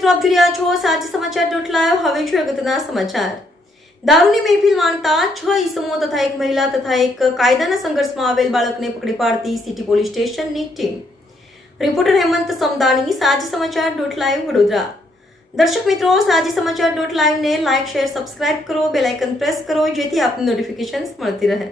મિત્રો, આપ જોઈ રહ્યા છો સાચા સમાચાર.live। હવે જોઈએ અગત્યના સમાચાર। દારૂની મહેફિલ માણતા 6 ઈસમો તથા એક મહિલા તથા એક કાયદાના સંઘર્ષમાં આવેલ બાળકને પકડી પાડતી સિટી પોલીસ સ્ટેશનની ટીમ। રિપોર્ટર હેમંત સમદાણી, સાચા સમાચાર.live વડોદરા। દર્શક મિત્રો, સાચા સમાચાર.live ને લાઇક, શેર, સબસ્ક્રાઇબ કરો, બેલ આઇકન પ્રેસ કરો જેથી આપને નોટિફિકેશન્સ મળતી રહે।